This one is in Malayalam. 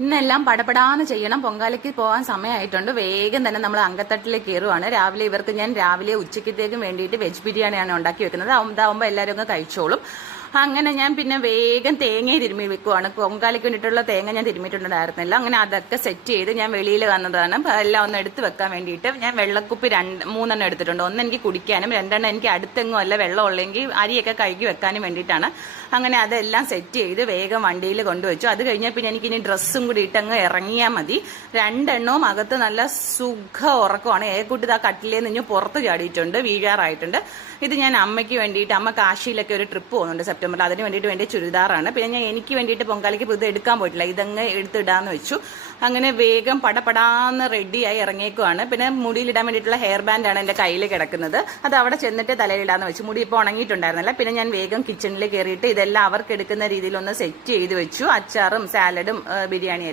ഇന്നെല്ലാം പടപടാന്ന് ചെയ്യണം. പൊങ്കാലയ്ക്ക് പോകാൻ സമയമായിട്ടുണ്ട്. വേഗം തന്നെ നമ്മൾ അങ്കത്തട്ടിലേക്ക് കയറുവാണ്. രാവിലെ ഇവർക്ക് ഞാൻ രാവിലെ ഉച്ചക്കത്തേക്കും വേണ്ടിയിട്ട് വെജ് ബിരിയാണിയാണ് ഉണ്ടാക്കി വെക്കുന്നത്. അതാവുമ്പോൾ എല്ലാവരും അങ്ങ് കഴിച്ചോളും. അങ്ങനെ ഞാൻ പിന്നെ വേഗം തേങ്ങയെ തിരുമ്മി വെക്കുവാണ്. പൊങ്കാലയ്ക്ക് വേണ്ടിയിട്ടുള്ള തേങ്ങ ഞാൻ തിരുമ്മിയിട്ടുണ്ടായിരുന്നില്ല. അങ്ങനെ അതൊക്കെ സെറ്റ് ചെയ്ത് ഞാൻ വെളിയിൽ വന്നതാണ്. എല്ലാം ഒന്ന് എടുത്ത് വെക്കാൻ വേണ്ടിയിട്ട് ഞാൻ വെള്ളക്കുപ്പി 3 എടുത്തിട്ടുണ്ട്. ഒന്ന് എനിക്ക് കുടിക്കാനും 2 എനിക്ക് അടുത്തെങ്ങും അല്ല വെള്ളം ഉള്ളെങ്കിൽ അരിയൊക്കെ കഴുകി വെക്കാനും വേണ്ടിയിട്ടാണ്. അങ്ങനെ അതെല്ലാം സെറ്റ് ചെയ്ത് വേഗം വണ്ടിയിൽ കൊണ്ടുവച്ചു. അത് കഴിഞ്ഞാൽ പിന്നെ എനിക്കിനി ഡ്രസ്സും കൂടി ഇട്ടങ്ങ് ഇറങ്ങിയാൽ മതി. 2 അകത്ത് നല്ല സുഖ ഉറക്കമാണ്. ഏക്കുട്ടി ആ കട്ടിലേന്ന് ഇനി പുറത്ത് ചാടിയിട്ടുണ്ട്, വീഴാറായിട്ടുണ്ട്. ഇത് ഞാൻ അമ്മയ്ക്ക് വേണ്ടിയിട്ട്, അമ്മ കാശിയിലൊക്കെ ഒരു ട്രിപ്പ് പോകുന്നുണ്ട് സെപ്റ്റംബറിൽ, അതിന് വേണ്ടിയിട്ട് വേണ്ടി ചുരിദാറാണ്. പിന്നെ ഞാൻ എനിക്ക് വേണ്ടിയിട്ട് പൊങ്കാലയ്ക്ക് ഇത് എടുക്കാൻ പോയിട്ടില്ല, ഇതങ്ങ് എടുത്തിടാന്ന് വെച്ചു. അങ്ങനെ വേഗം പടപടാന്ന് റെഡിയായി ഇറങ്ങിയേക്കുവാണ്. പിന്നെ മുടിയിലിടാൻ വേണ്ടിയിട്ടുള്ള ഹെയർ ബാൻഡാണ് എൻ്റെ കയ്യിൽ കിടക്കുന്നത്. അത് അവിടെ ചെന്നിട്ട് തലയിലിടാന്ന് വെച്ചു. മുടി ഇപ്പോൾ ഉണങ്ങിയിട്ടുണ്ടായിരുന്നില്ല. പിന്നെ ഞാൻ വേഗം കിച്ചണിൽ കയറിയിട്ട് ഇതെല്ലാം അവർക്ക് എടുക്കുന്ന രീതിയിൽ ഒന്ന് സെറ്റ് ചെയ്ത് വെച്ചു. അച്ചാറും സാലഡും ബിരിയാണിയെല്ലാം.